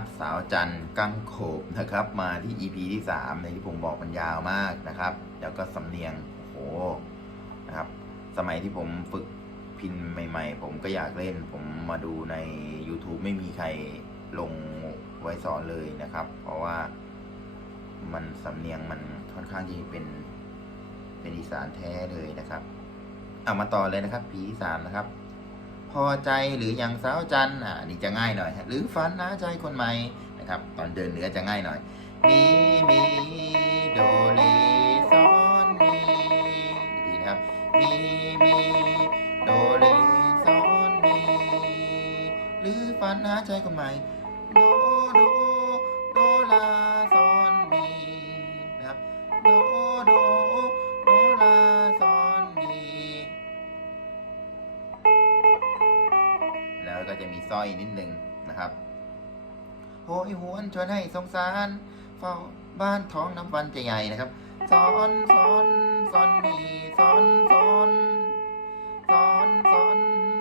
ับสาวจันทร์กังโขบนะครับ มาที่ EP ที่3ในที่ผมบอกมันยาวมากนะครับ แล้วก็สำเนียงโอ้โหนะครับ สมัยที่ผมฝึกพินใหม่ๆ ผมก็อยากเล่น ผมมาดูใน YouTube ไม่มีใครลงไว้สอนเลยนะครับ เพราะว่ามันสำเนียงมันค่อนข้างที่เป็นเป็นอีสานแท้เลยนะครับ เอามาต่อเลยนะครับ พีที่สามนะครับ พอใจหรือยังสาวจันอ่านี่จะง่ายหน่อยหรือฝันหาใจคนใหม่นะครับตอนเดินเหนือจะง่ายหน่อยมีมีโดเรซอนมีดีนะครับมีมีโดเรซอนมีหรือฝันหาใจคนใหม่โดโดโดลาซอนมีนะครับโดโด แล้วก็จะมีสร้อยนิดหนึ่งนะครับโหยหวนชวนให้สงสารเฝ้าบ้านท้องน้ำวันจะใหญ่นะครับสอนสอนสอนมีสอนสอนสอนสอน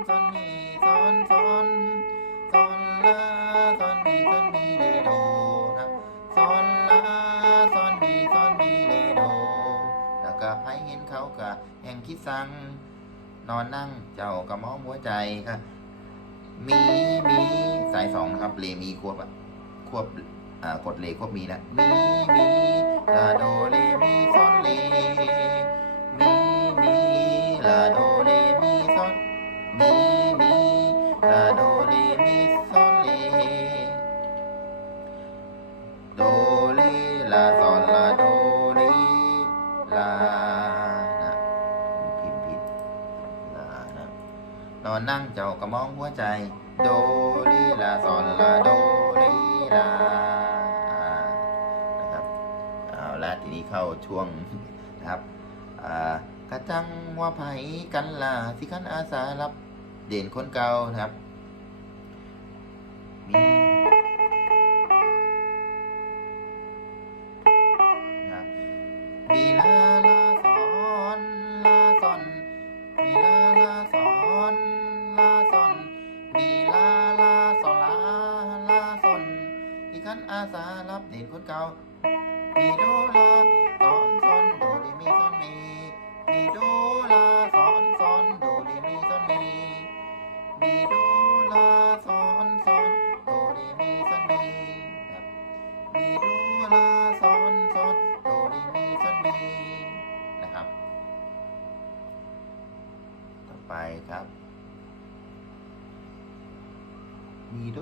สอนมีสอนสอนสอนลาสอนมีสอนมีเลโดครับสอนลาสอนมีสอนมีเลโดแล้วก็ไผเห็นเขาก็แห่งคิดสั่งนอนนั่งเจ้าก็มองหัวใจครับ มีมีสายสองนะครับเลมีควบอะควบอ่ากดเลควบมีนะมีมีลาโดเลมีซอนเลมีมีลาโดเลมีซอนมีมีลาโด นอนนั่งเจ้าก็มองหัวใจ โดลีลาซอนลาโดลีลานะครับเอาละทีนี้เข้าช่วงนะครับกระจังว่าไผกันล่ะสิขันอาสารับเด่นคนเก่านะครับมีนะครับมีลาลาสอนลาสอนมีลาลาสอน ลาสอนมีลาลาสอนลาลาสอนที่ขันอาสารับเด่นคนเก่ามีโดลาสอนสอนโดเรมีสอนมีมีโดลาสอนสอนโดเรมีสอนมีมีโดลาสอนสอนโดเรมีสอนมีมีโดลาสอนสอนโดเรมีสอนมีนะครับ ต่อไปครับ มีโด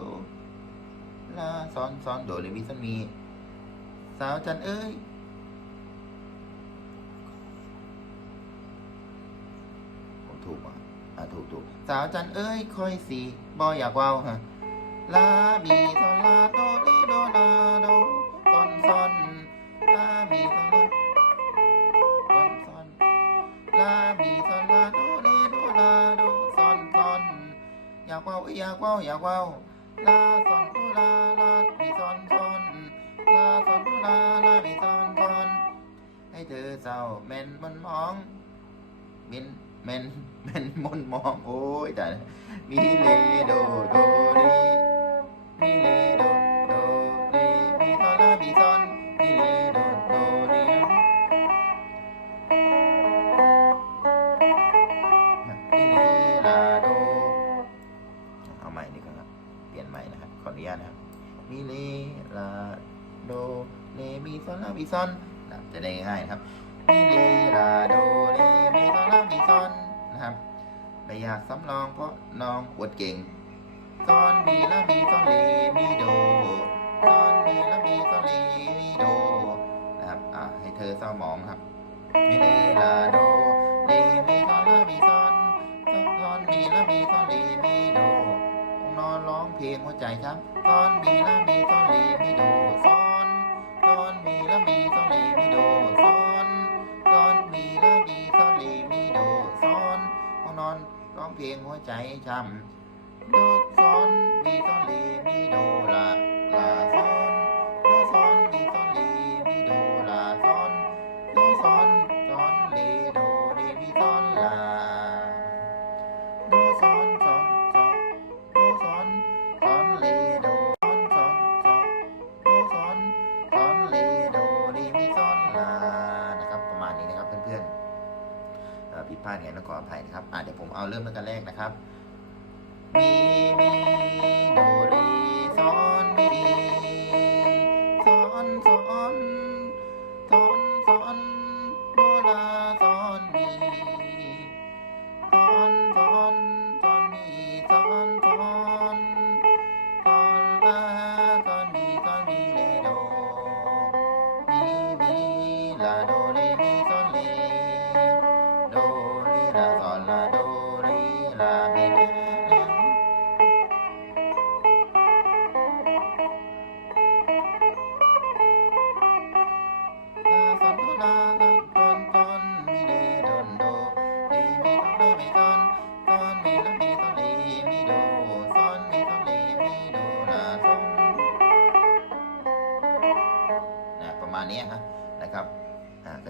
ลาซอนซอนโดเรมิซอนมี สาวจันเอ้ย ผมถูกอะอะถูกถูกสาวจันเอ้ยคอยสีบอยอยากเว้าฮะลามีซอนลาโดลีโดลาโดซอนซอนลามีซอนลาซอนซอนลามีซอนลาากเว้าอยากเว้าอยากเว้าลาซอนโดลาลามีซอนซอนลาซอนโดลาลามีซอนซอนให้เธอเศร้าเม่นมนมองม่นเม่นเม่นมนมองโอ้ยแต่มีเลโดโดเลมีเลโดโดเลมีซอนลามีซอนมีเล เลมีซลามีซอนนะจะได้ง่ายนะครับมิเลลาโดเลมีซลามีซอนนะครับไม่อยากสำรองเพราะน้องอวดเก่งซอนมีลามีซอนเลมีโดซอนมีลามีซอนเลมีโดนะครับอะให้เธอเศร้ามองครับมิเลลาโดเลมีซอนลามีซอนซอนซอนมีลามีซอนเลมีโดนอนร้องเพลงหัวใจครับซอนมีลามีซอนเลมี ใจช้ำากเนี่ยต้องขออภัยนะครับอะเดี๋ยวผมเอาเริ่มตั้งแต่แรกนะครับ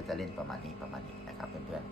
จะเล่นประมาณนี้ประมาณนี้นะครับเพื่อน